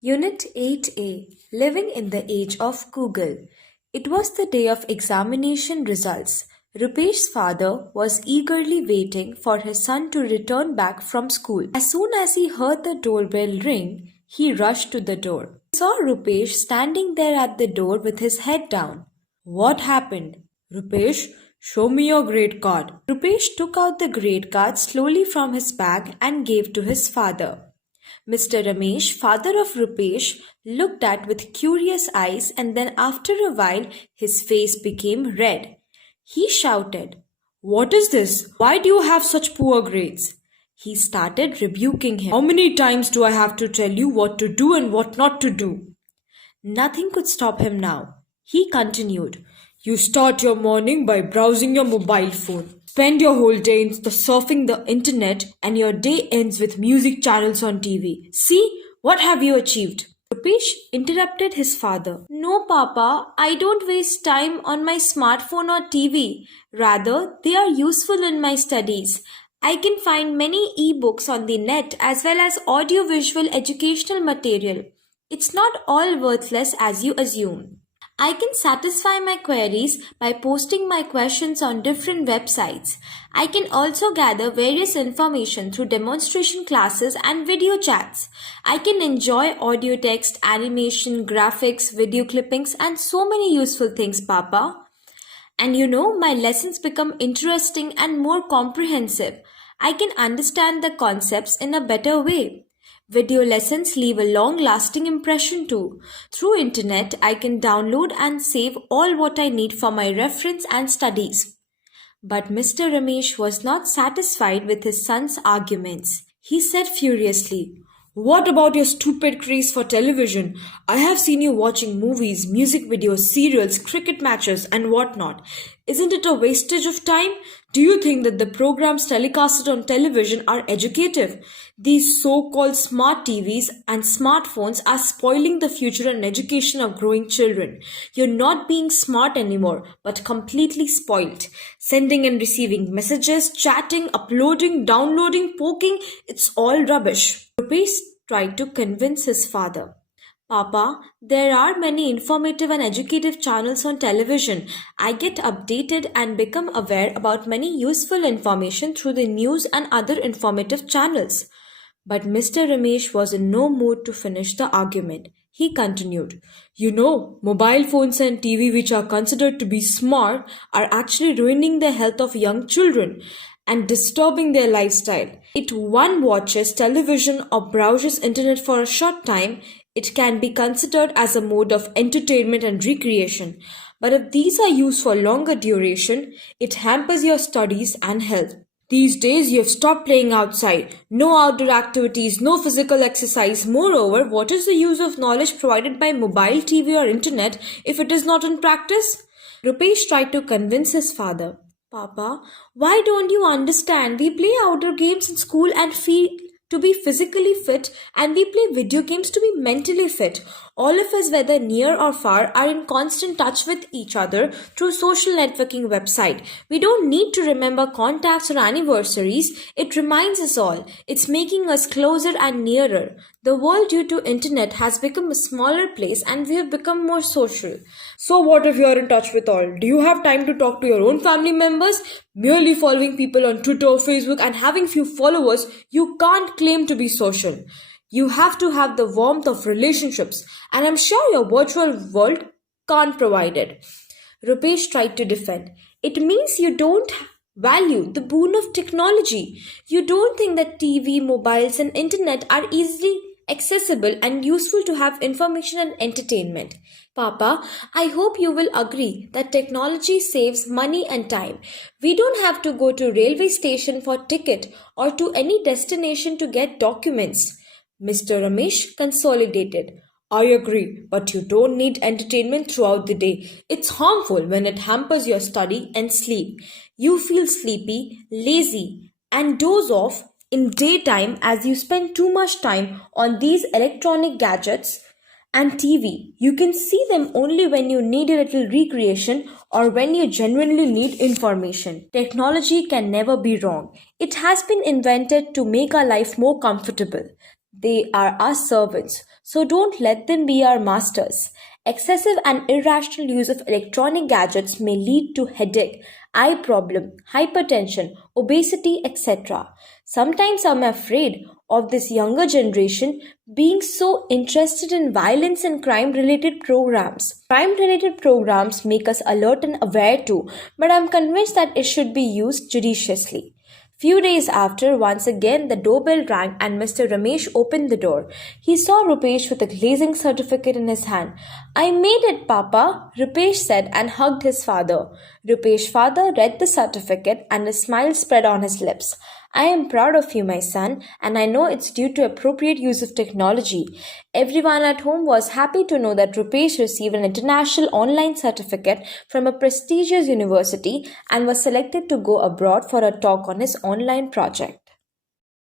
Unit 8A Living in the Age of Google. It was the day of examination results. Rupesh's father was eagerly waiting for his son to return back from school. As soon as he heard the doorbell ring, he rushed to the door. He saw Rupesh standing there at the door with his head down. What happened? Rupesh, show me your grade card. Rupesh took out the grade card slowly from his bag and gave to his father. Mr. Ramesh, father of Rupesh, looked at with curious eyes, and then after a while his face became red. He shouted, "What is this? Why do you have such poor grades?" He started rebuking him. How many times do I have to tell you what to do and what not to do? Nothing could stop him now. He continued, You start your morning by browsing your mobile phone. Spend your whole day in surfing the internet, and your day ends with music channels on TV. See, what have you achieved? Rupesh interrupted his father. No, Papa, I don't waste time on my smartphone or TV. Rather, they are useful in my studies. I can find many e-books on the net as well as audio-visual educational material. It's not all worthless as you assume. I can satisfy my queries by posting my questions on different websites. I can also gather various information through demonstration classes and video chats. I can enjoy audio, text, animation, graphics, video clippings, and so many useful things, Papa. And my lessons become interesting and more comprehensive. I can understand the concepts in a better way. Video lessons leave a long-lasting impression too. Through internet, I can download and save all what I need for my reference and studies. But Mr. Ramesh was not satisfied with his son's arguments. He said furiously, What about your stupid craze for television? I have seen you watching movies, music videos, serials, cricket matches, and whatnot. Isn't it a wastage of time? Do you think that the programs telecasted on television are educative? These so-called smart TVs and smartphones are spoiling the future and education of growing children. You're not being smart anymore, but completely spoiled. Sending and receiving messages, chatting, uploading, downloading, poking, it's all rubbish. Rupesh tried to convince his father. Papa, there are many informative and educative channels on television. I get updated and become aware about many useful information through the news and other informative channels. But Mr. Ramesh was in no mood to finish the argument. He continued, mobile phones and TV which are considered to be smart are actually ruining the health of young children and disturbing their lifestyle. If one watches television or browses internet for a short time, it can be considered as a mode of entertainment and recreation. But if these are used for longer duration, it hampers your studies and health. These days you have stopped playing outside. No outdoor activities, no physical exercise. Moreover, what is the use of knowledge provided by mobile, TV or internet if it is not in practice? Rupesh tried to convince his father. Papa, why don't you understand? We play outdoor games in school and feel to be physically fit, and we play video games to be mentally fit. All of us, whether near or far, are in constant touch with each other through social networking website. We don't need to remember contacts or anniversaries. It reminds us all. It's making us closer and nearer. The world due to internet has become a smaller place and we have become more social. So what if you are in touch with all? Do you have time to talk to your own family members? Merely following people on Twitter or Facebook and having few followers, you can't claim to be social. You have to have the warmth of relationships, and I'm sure your virtual world can't provide it. Rupesh tried to defend. It means you don't value the boon of technology. You don't think that TV, mobiles and internet are easily accessible and useful to have information and entertainment. Papa, I hope you will agree that technology saves money and time. We don't have to go to railway station for ticket or to any destination to get documents. Mr. Ramesh consolidated. I agree, but you don't need entertainment throughout the day. It's harmful when it hampers your study and sleep. You feel sleepy, lazy, and doze off in daytime as you spend too much time on these electronic gadgets and TV. You can see them only when you need a little recreation or when you genuinely need information. Technology can never be wrong. It has been invented to make our life more comfortable. They are our servants, so don't let them be our masters. Excessive and irrational use of electronic gadgets may lead to headache, eye problem, hypertension, obesity, etc. Sometimes I'm afraid of this younger generation being so interested in violence and crime related programs. Crime related programs make us alert and aware too, but I'm convinced that it should be used judiciously. Few days after, once again the doorbell rang and Mr. Ramesh opened the door. He saw Rupesh with a glazing certificate in his hand. I made it, Papa, Rupesh said and hugged his father. Rupesh's father read the certificate and a smile spread on his lips. I am proud of you, my son, and I know it's due to appropriate use of technology. Everyone at home was happy to know that Rupesh received an international online certificate from a prestigious university and was selected to go abroad for a talk on his online project.